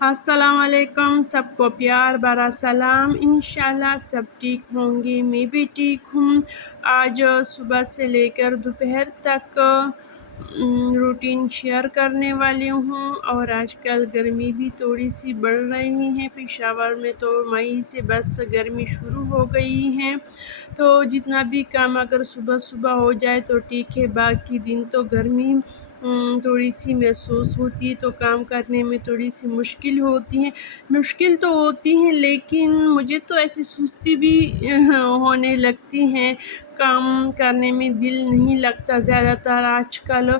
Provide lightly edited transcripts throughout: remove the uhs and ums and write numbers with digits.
السلام علیکم، سب کو پیار بھرا سلام۔ انشاءاللہ سب ٹھیک ہوں گے، میں بھی ٹھیک ہوں۔ آج صبح سے لے کر دوپہر تک روٹین شیئر کرنے والی ہوں۔ اور آج کل گرمی بھی تھوڑی سی بڑھ رہی ہے، پشاور میں تو مئی سے بس گرمی شروع ہو گئی ہے، تو جتنا بھی کام اگر صبح صبح ہو جائے تو ٹھیک ہے، باقی دن تو گرمی تھوڑی سی محسوس ہوتی ہے، تو کام کرنے میں تھوڑی سی مشکل ہوتی ہے۔ مشکل تو ہوتی ہے، لیکن مجھے تو ایسی سستی بھی ہونے لگتی ہے، کام کرنے میں دل نہیں لگتا زیادہ تر آج کل۔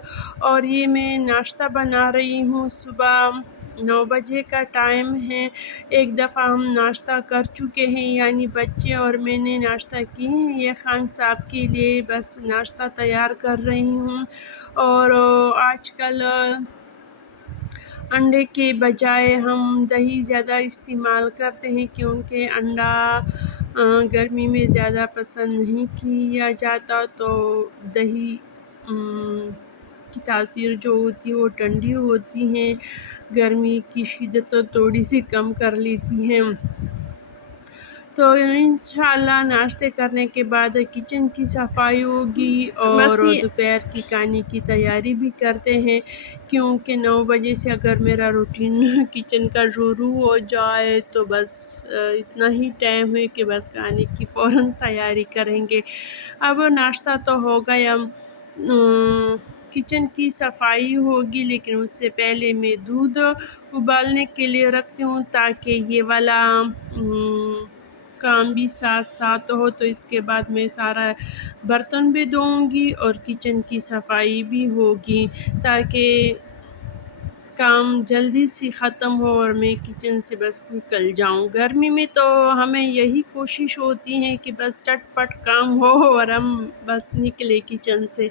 اور یہ میں ناشتہ بنا رہی ہوں، صبح 9 بجے کا ٹائم ہے۔ ایک دفعہ ہم ناشتہ کر چکے ہیں، یعنی بچے اور میں نے ناشتہ کی ہے۔ یہ خان صاحب کے لیے بس ناشتہ تیار کر رہی ہوں۔ اور آج کل انڈے کے بجائے ہم دہی زیادہ استعمال کرتے ہیں، کیونکہ انڈا گرمی میں زیادہ پسند نہیں کیا جاتا، تو دہی کی تاثیر جو ہوتی ہے وہ ٹھنڈی ہوتی ہے، گرمی کی شدت تو تھوڑی سی کم کر لیتی ہے۔ تو انشاءاللہ ناشتے کرنے کے بعد کچن کی صفائی ہوگی اور دوپہر کی کھانے کی تیاری بھی کرتے ہیں، کیونکہ 9 بجے سے اگر میرا روٹین کچن کا شروع ہو جائے تو بس اتنا ہی ٹائم ہے کہ بس کھانے کی فوراً تیاری کریں گے۔ اب ناشتہ تو ہو گیا، کچن کی صفائی ہوگی، لیکن اس سے پہلے میں دودھ ابالنے کے لیے رکھتی ہوں، تاکہ یہ والا کام بھی ساتھ ساتھ ہو۔ تو اس کے بعد میں سارا برتن بھی دھوؤں گی اور کچن کی صفائی بھی ہوگی، تاکہ کام جلدی سے ختم ہو اور میں کچن سے بس نکل جاؤں۔ گرمی میں تو ہمیں یہی کوشش ہوتی ہے کہ بس چٹ پٹ کام ہو اور ہم بس نکلے کچن سے۔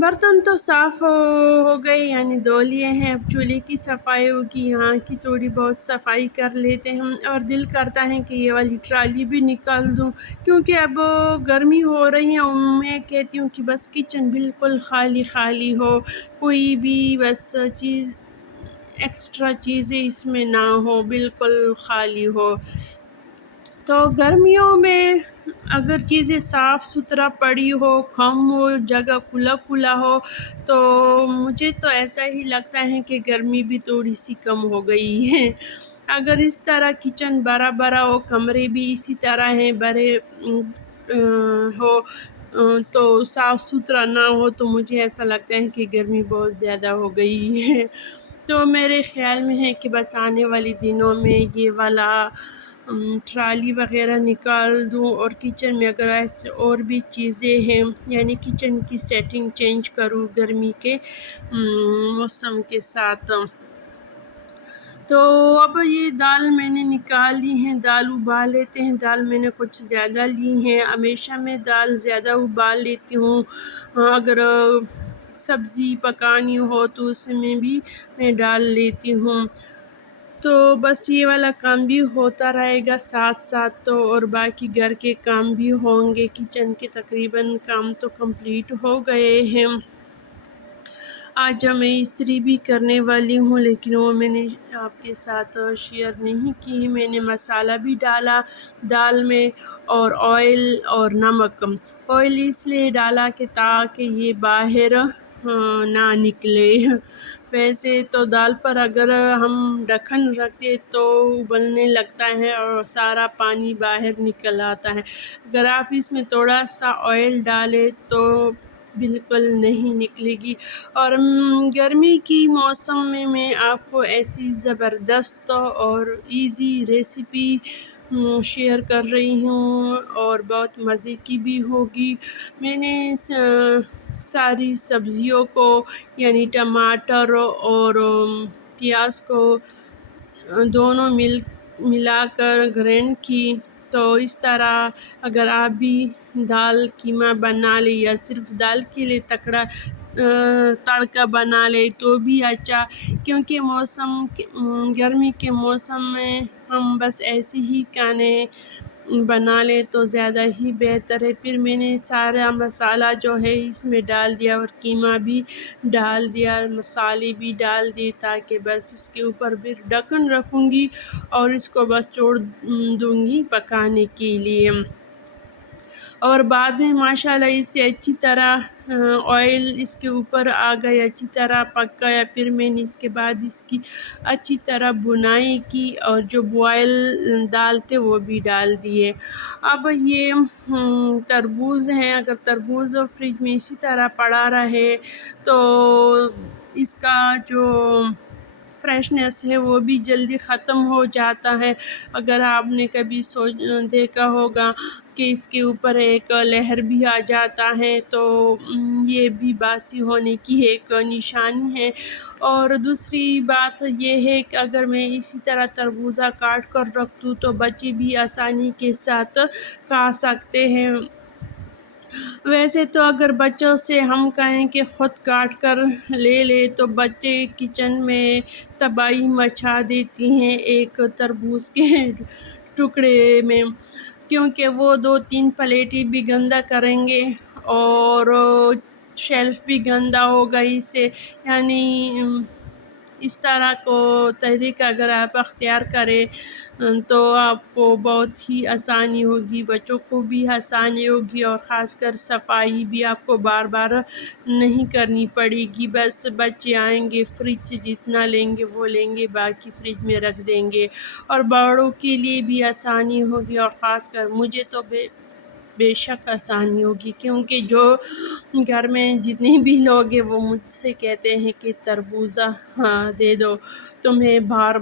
برتن تو صاف ہو گئے، یعنی دھو لیے ہیں، اب چولہے کی صفائی ہوگی، یہاں کی تھوڑی بہت صفائی کر لیتے ہیں، اور دل کرتا ہے کہ یہ والی ٹرالی بھی نکال دوں، کیونکہ اب گرمی ہو رہی ہے۔ میں کہتی ہوں کہ بس کچن بالکل خالی خالی ہو، کوئی بھی بس چیز ایکسٹرا چیزیں اس میں نہ ہو، بالکل خالی ہو۔ تو گرمیوں میں اگر چیزیں صاف ستھرا پڑی ہو، کم ہو، جگہ کھلا کھلا ہو، تو مجھے تو ایسا ہی لگتا ہے کہ گرمی بھی تھوڑی سی کم ہو گئی ہے۔ اگر اس طرح کچن بھرا بھرا ہو، کمرے بھی اسی طرح ہیں بھرے ہو، تو صاف ستھرا نہ ہو، تو مجھے ایسا لگتا ہے کہ گرمی بہت زیادہ ہو گئی ہے۔ تو میرے خیال میں ہے کہ بس آنے والی دنوں میں یہ والا ٹرالی وغیرہ نکال دوں، اور کچن میں اگر ایسے اور بھی چیزیں ہیں، یعنی کچن کی سیٹنگ چینج کروں گرمی کے موسم کے ساتھ۔ تو اب یہ دال میں نے نکال لی ہیں، دال ابال لیتے ہیں۔ دال میں نے کچھ زیادہ لی ہیں، ہمیشہ میں دال زیادہ ابال لیتی ہوں۔ اگر سبزی پکانی ہو تو اس میں بھی میں ڈال لیتی ہوں۔ تو بس یہ والا کام بھی ہوتا رہے گا ساتھ ساتھ، تو اور باقی گھر کے کام بھی ہوں گے۔ کچن کے تقریباً کام تو کمپلیٹ ہو گئے ہیں۔ آج میں استری بھی کرنے والی ہوں، لیکن وہ میں نے آپ کے ساتھ شیئر نہیں کی۔ میں نے مسالہ بھی ڈالا دال میں، اور آئل اور نمک۔ آئل اس لیے ڈالا کہ تاکہ یہ باہر نہ نکلے۔ ویسے تو دال پر اگر ہم ڈھکن رکھتے تو ابلنے لگتا ہے اور سارا پانی باہر نکل آتا ہے۔ اگر آپ اس میں تھوڑا سا آئل ڈالیں تو بالکل نہیں نکلے گی۔ اور گرمی کی موسم میں آپ کو ایسی زبردست اور ایزی ریسیپی شیئر کر رہی ہوں، اور بہت مزے کی بھی ہوگی۔ میں نے ساری سبزیوں کو، یعنی ٹماٹر اور پیاز کو دونوں ملا کر گرینڈ کی۔ تو اس طرح اگر آپ بھی دال قیمہ بنا لیں یا صرف دال کے لیے تڑکا بنا لے تو بھی اچھا، کیونکہ گرمی کے موسم میں ہم بس ایسے ہی کھانے بنا لیں تو زیادہ ہی بہتر ہے۔ پھر میں نے سارا مسالہ جو ہے اس میں ڈال دیا اور قیمہ بھی ڈال دیا، مسالے بھی ڈال دیے، تاکہ بس اس کے اوپر بھی ڈھکن رکھوں گی اور اس کو بس چھوڑ دوں گی پکانے کے لیے۔ اور بعد میں ماشاءاللہ اس سے اچھی طرح آئل اس کے اوپر آ گیا، اچھی طرح پک گیا۔ پھر میں نے اس کے بعد اس کی اچھی طرح بنائی کی اور جو بوائل دال تھے وہ بھی ڈال دیے۔ اب یہ تربوز ہیں، اگر تربوز فریج میں اسی طرح پڑا رہے تو اس کا جو فریشنس ہے وہ بھی جلدی ختم ہو جاتا ہے۔ اگر آپ نے کبھی دیکھا ہوگا کہ اس کے اوپر ایک لہر بھی آ جاتا ہے تو یہ بھی باسی ہونے کی ایک نشانی ہے۔ اور دوسری بات یہ ہے کہ اگر میں اسی طرح تربوزہ کاٹ کر رکھ دوں تو بچے بھی آسانی کے ساتھ کھا سکتے ہیں۔ ویسے تو اگر بچوں سے ہم کہیں کہ خود کاٹ کر لے لے تو بچے کچن میں تباہی مچا دیتی ہیں ایک تربوز کے ٹکڑے میں، کیونکہ وہ 2-3 پلیٹیں بھی گندا کریں گے اور شیلف بھی گندا ہوگا اس سے۔ یعنی اس طرح کو طریقہ اگر آپ اختیار کریں تو آپ کو بہت ہی آسانی ہوگی، بچوں کو بھی آسانی ہوگی، اور خاص کر صفائی بھی آپ کو بار بار نہیں کرنی پڑے گی۔ بس بچے آئیں گے فریج سے جتنا لیں گے وہ لیں گے، باقی فریج میں رکھ دیں گے، اور بڑوں کے لیے بھی آسانی ہوگی، اور خاص کر مجھے تو بے شک آسانی ہوگی، کیونکہ جو گھر میں جتنے بھی لوگ ہیں وہ مجھ سے کہتے ہیں کہ تربوزہ دے دو، تو میں ہر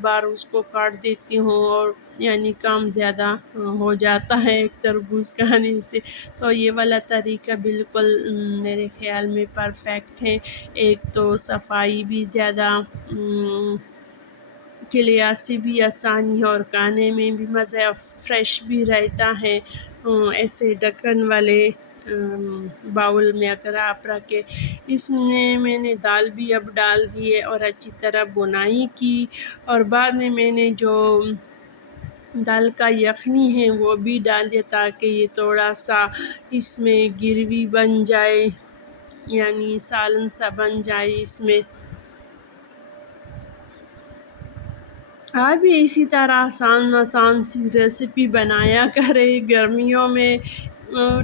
بار اس کو کاٹ دیتی ہوں، اور یعنی کام زیادہ ہو جاتا ہے ایک تربوز کھانے سے۔ تو یہ والا طریقہ بالکل میرے خیال میں پرفیکٹ ہے۔ ایک تو صفائی بھی زیادہ کے لحاظ سے بھی آسانی ہے، اور کھانے میں بھی مزہ فریش بھی رہتا ہے۔ ایسے ڈھکن والے باؤل میں اگر آپ رکھیں، اس میں نے دال بھی اب ڈال دی ہے اور اچھی طرح بنائی کی، اور بعد میں نے جو دال کا یخنی ہے وہ بھی ڈال دیا، تاکہ یہ تھوڑا سا اس میں گریوی بن جائے، یعنی سالن سا بن جائے اس میں۔ آپ بھی اسی طرح آسان سی ریسیپی بنایا کرے گرمیوں میں۔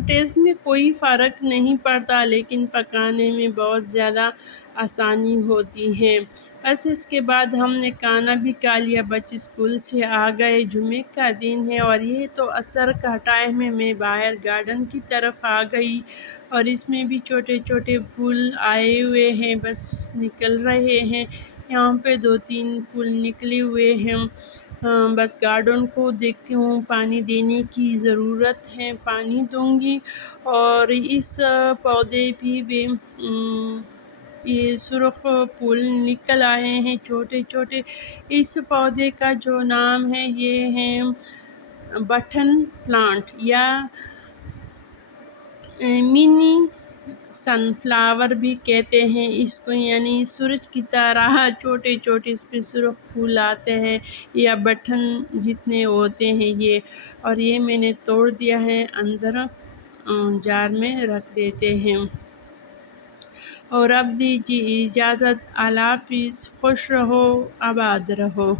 ٹیسٹ میں کوئی فرق نہیں پڑتا، لیکن پکانے میں بہت زیادہ آسانی ہوتی ہے۔ بس اس کے بعد ہم نے کھانا بھی کھا لیا، بچے اسکول سے آ گئے، جمعے کا دن ہے، اور یہ تو عصر کا ٹائم ہے۔ میں باہر گارڈن کی طرف آ گئی، اور اس میں بھی چھوٹے چھوٹے پھول آئے ہوئے ہیں، بس نکل رہے ہیں۔ یہاں پہ 2-3 پھول نکلے ہوئے ہیں۔ بس گارڈن کو دیکھتی ہوں، پانی دینے کی ضرورت ہے، پانی دوں گی۔ اور اس پودے بھی یہ سرخ پھول نکل آئے ہیں چھوٹے چھوٹے۔ اس پودے کا جو نام ہے یہ ہے بٹن پلانٹ یا منی سن فلاور بھی کہتے ہیں اس کو، یعنی سورج کی طرح چھوٹے چھوٹے اس پہ سرخ پھول آتے ہیں، یا بٹن جتنے ہوتے ہیں یہ۔ اور یہ میں نے توڑ دیا ہے، اندر جار میں رکھ دیتے ہیں۔ اور اب دیجیے اجازت، اللہ حافظ، خوش رہو، آباد رہو۔